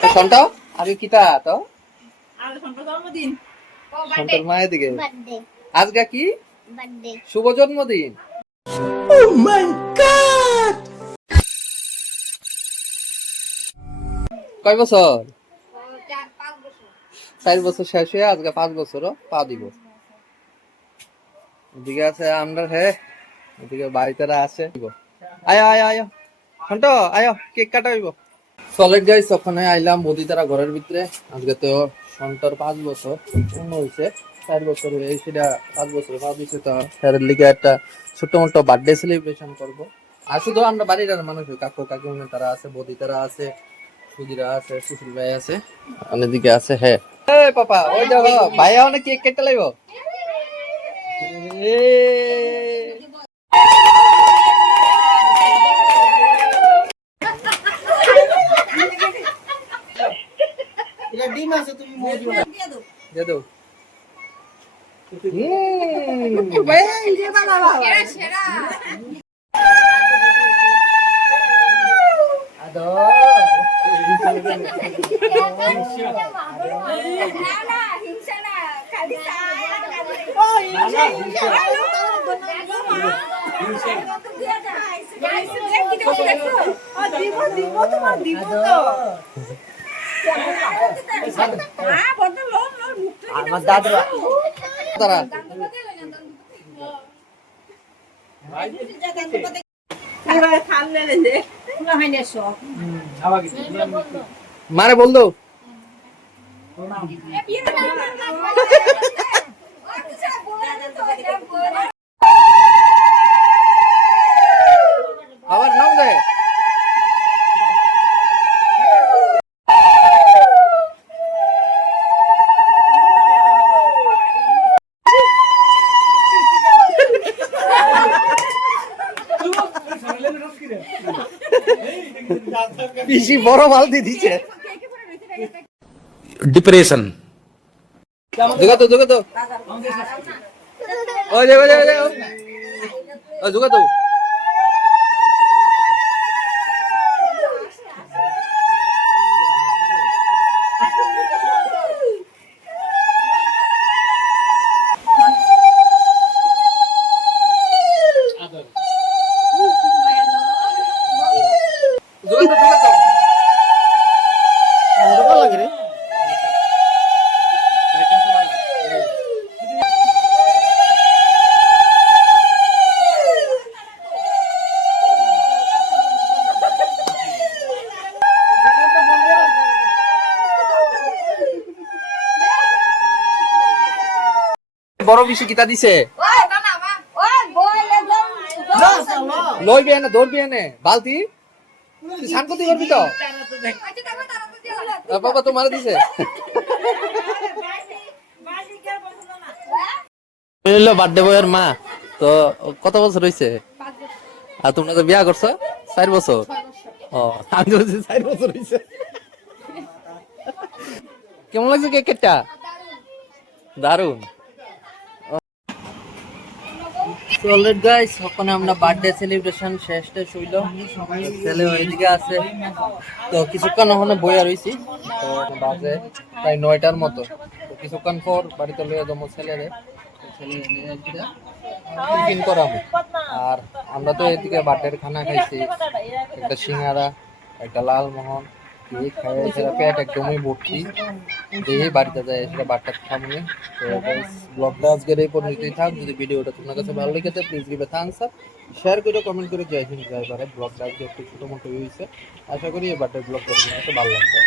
সন্টাও আরে কিতা তো আর সন্তান জন্মদিন সন্টার মায়ের দিকে বার্থডে আজকে কি বার্থডে শুভ জন্মদিন। কয় বছর? 4 বছর শেষ হয়ে আজকে 5 বছরও পা দিব। এদিকে আছে আমরা এদিকে বাড়িতেরা আছে। আয় আয় আয় সন্টো আয় কেক কাটাইব। সলিড গাইস ওখানে আইলাম বদি তারা ঘরের ভিতরে। আজকে তো সন্টার 5 বছর পূর্ণ হয়েছে। 4 বছর হয়ে সেটা 5 বছর পা দিচ্ছে। তো তার লিগে একটা ছোট্ট মোট্ট বার্থডে সেলিব্রেশন করবো। আর শুধু আমরা বাড়ির মানুষ কাকু কাকিমা তারা আছে, বদি তারা আছে, সুদিরা আছে, সুশীল ভাই আছে, অন্যদিকে আছে পাপা ওই দেখো ভাইয়া অনেক কেক কেটে লাগব। ডিম আছে তুমি মজু দিয়ে দাও। ভাই ইয়ে বানাবা সেরা আদো না না হিংসা না খালি ও ইনশা দিব তোমার দিব তো আমার দাদরা তারা মারে বল দো আবার নাও দে পিসি বড় বালতি দিছে डिप्रेशन জুগা তো ওই দে ও জুগা তো বড় বেশি কিতা দিছে লইবি না ধরবি না বালতি তুই শান্তি করবি তো বাবা তোমার দিছে বার্থডে বয়ের মা তো কত বছর হয়েছে? আর তোমরা তো বিয়া করছো 4 বছর। ও আমি বলছি 4 বছর হয়েছে। কেমন লাগছে কেকটা? দারুন। অলরেডি গাইস ওখানে আমরা বার্থডে সেলিব্রেশন শেষটা হইল। ছেলে ওইদিকে আছে তো কিছুক্ষণ ওখানে বইয়া রইছি। তো বাজে প্রায় 9টার মতো। তো কিছুক্ষণ পর বাড়িতে লইয়া যাবো ছেলেরে। ছেলে নিয়ে এসে টিফিন করাবো। আর আমরা তো এদিকে বার্থডের খানা খাইছি, একটা সিঙ্গারা, একটা লালমোহন, কেক খাইয়া সেটা পেট একদমই ভর্তি। দেখি বাড়িতে যায় সেটা বার্থডে খাবো। তো ব্লগটা আজকের এই পর্যন্তই থাক। যদি ভিডিওটা তোমার কাছে ভালো লেগেছে please give a Thums up, share করে কমেন্ট করে জয় হিন্দ জয় ভারত। ব্লগটা আজকে একটু ছোটো মোটো হয়েছে, আশা করি এই বার্থডে ব্লগটা তোমার কাছে ভালো লাগবে।